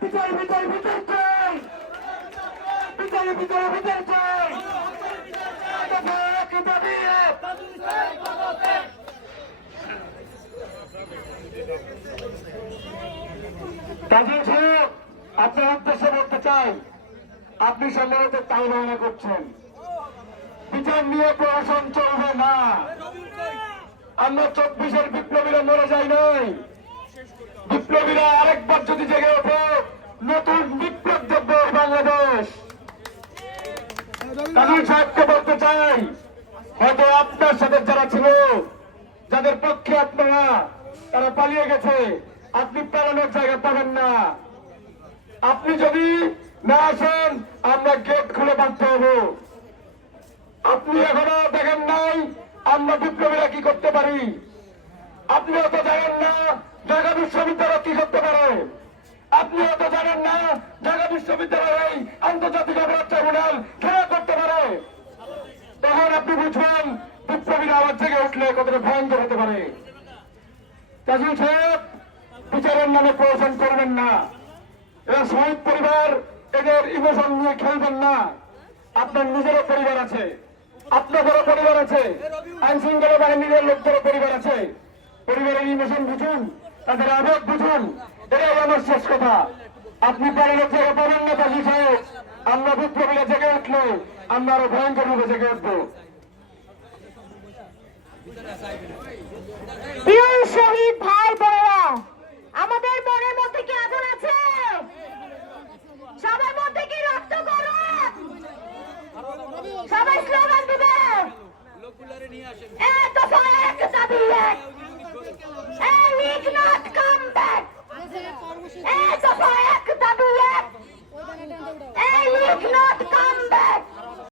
ভিতরে ভিতরে ভিতরে চাই, ভিতরে ভিতরে ভিতরে চাই। কাজী সাহেব, আপনার উদ্দেশ্যে বলতে চাই, আপনি সম্ভবত তাই ধারণা করছেন বিচার নিয়ে প্রশাসন চলবে না। আমরা 24-এর বিপ্লবীরা মরে যাই নাই। বিপ্লবীরা আরেকবার যদি জেগে ওঠে, নতুন বিপ্লব দেখবে বাংলাদেশ। কাজী সাহেবকে বলতে চাই, হয়তো আপনার সাথে যারা ছিল, যাদের পক্ষে আপনারা, তারা পালিয়ে গেছে। আপনি পালানোর জায়গা পাবেন না। আপনি যদি না আসেন, আমরা গেট খুলে বাঁধতে হব। আপনি এখনো দেখেন নাই আমরা বিপ্লবীরা কি করতে পারি। আপনি অত জানেন না ঢাকা বিশ্ববিদ্যালয় কি করতে পারে। আপনি অত জানেন না ঢাকা বিশ্ববিদ্যালয় আন্তর্জাতিক অপরাধ ট্রাইব্যুনাল খেলা করতে পারে। তখন আপনি বুঝবেন বিপ্লবীরা আবার জেগে উঠলে কতটা ভয়ঙ্কর হতে পারে। কাজী সাহেব, বিচারের নামে প্রহসন করবেন না। এরা শহীদ পরিবার, এদের ইমোশন নিয়ে খেলবেন না। আপনার নিজেরও পরিবার আছে, আপনাদেরও পরিবার আছে, আইন শৃঙ্খলা বাহিনীর লোকদেরও পরিবার আছে। পরিবারের ইমোশন বুঝুন, তাদের আবেগ বুঝুন। এটাই আমার শেষ কথা। আপনি পালানোর জায়গা পাবেন না কাজী সাহেব। আমরা বিপ্লবীরা জেগে উঠলে আমরা আরো ভয়ঙ্কর ভাবে জেগে উঠবো। শহীদ ভাই বোনেরা, আমাদের মনের মধ্যে কি আগুন আছে? সবার মধ্যে কি রক্ত গরম? সবাই স্লোগান দিবে, এক দফা এক দাবি এক।